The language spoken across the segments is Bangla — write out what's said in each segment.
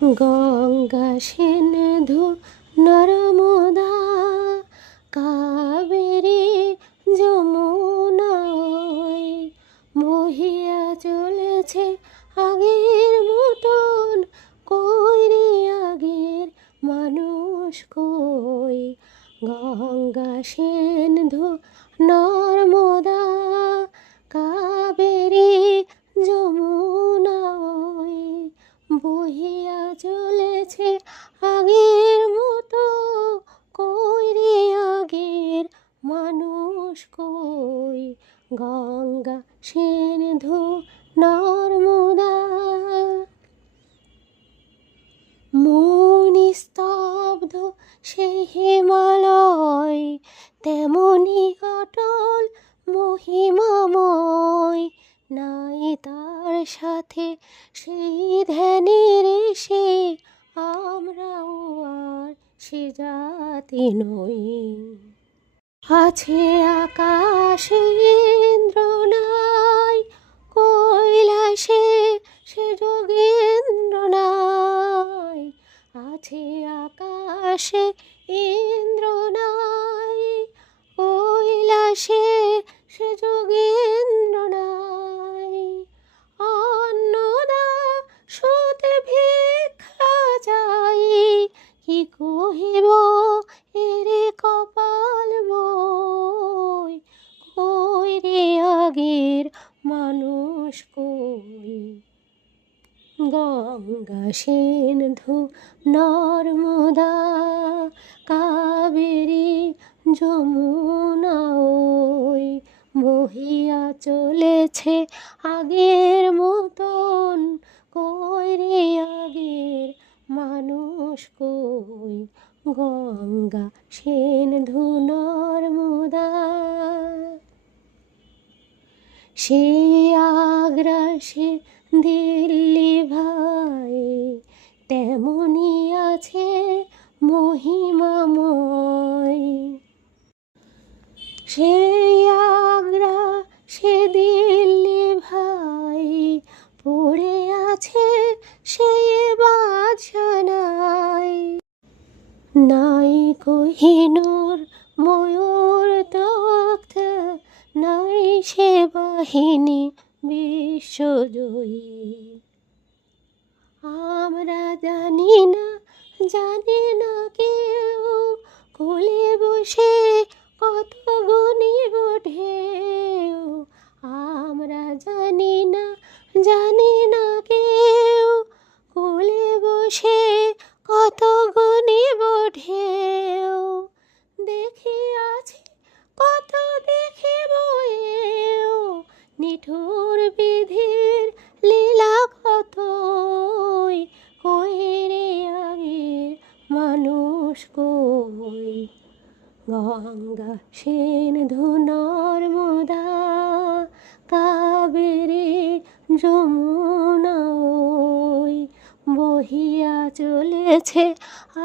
গঙ্গা সিন্ধু নর্মদা কাবেরী যমুনা ওই বহিয়া চলেছে আগের মতন। কই রে আগের মানুষ কই? গঙ্গা সিন্ধু নর্মদা কাবেরী যমুনা ওই বহিয়া চলেছে আগের মতো। কই রে আগের মানুষ কই? গঙ্গা সিন্ধু নর্মদা। মন স্তব্ধ সেই হিমালয়, তেমনি অটল মহিমাময়। নাই তার সাথে সেই ধ্যানের এসে, আমরাও আর সে জাতি নই। আছে আকাশে ইন্দ্র নাই, কৈলাসে সে যোগেন্দ্র নাই। আছে আকাশে ইন্দ্র নাই, কৈলাসে সে যোগেন্দ্র নাই। অন্নদা সুতে ভিক্ষা চাই, কি কহিব এরে কপাল বই? কই রে আগের মানুষ কই? গঙ্গা সিন্ধু নর্মদা কাবেরী যমুনা ওই বহিয়া চলেছে আগের মতন। কই রে আগের মানুষ কই? গঙ্গা সিন্ধু নর্মদা। সে আগ্রা সে দিল্লি ভাই, তেমনি আছে মহিমাময়। সে আগ্রা সে দিল্লি ভাই, পড়ে আছে সে বাদশানাই। নাই কোহিনূর ময়ূর তখ্ত, নাই সে বাহিনী বিশ্বজয়ী। আমরা জানি না, জানে না কেউ, কোলে বসে কত গনিব ঢেউ। আমরা জানি না, জানে না কেউ, কোলে বসে কত গনিব ঢেউ। দেখিয়াছি কত দেখিব এও, নিঠুর বিধির লীলা কতই। কই রে আগের মানুষ কই? গঙ্গা সিন্ধু নর্মদা কাবেরী যমুনা ওই বহিয়া চলেছে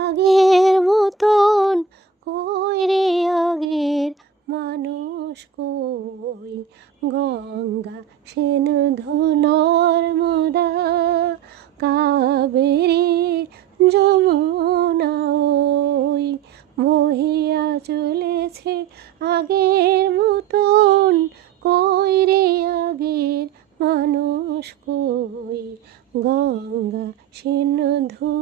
আগের মতন। কই রে আগের মানুষ কই? গঙ্গা সিন্ধু নর্মদা কাবেরী যমুনা ওই বহিয়া চলেছে আগের মতন। কই রে আগের মানুষ কই? গঙ্গা সিন্ধু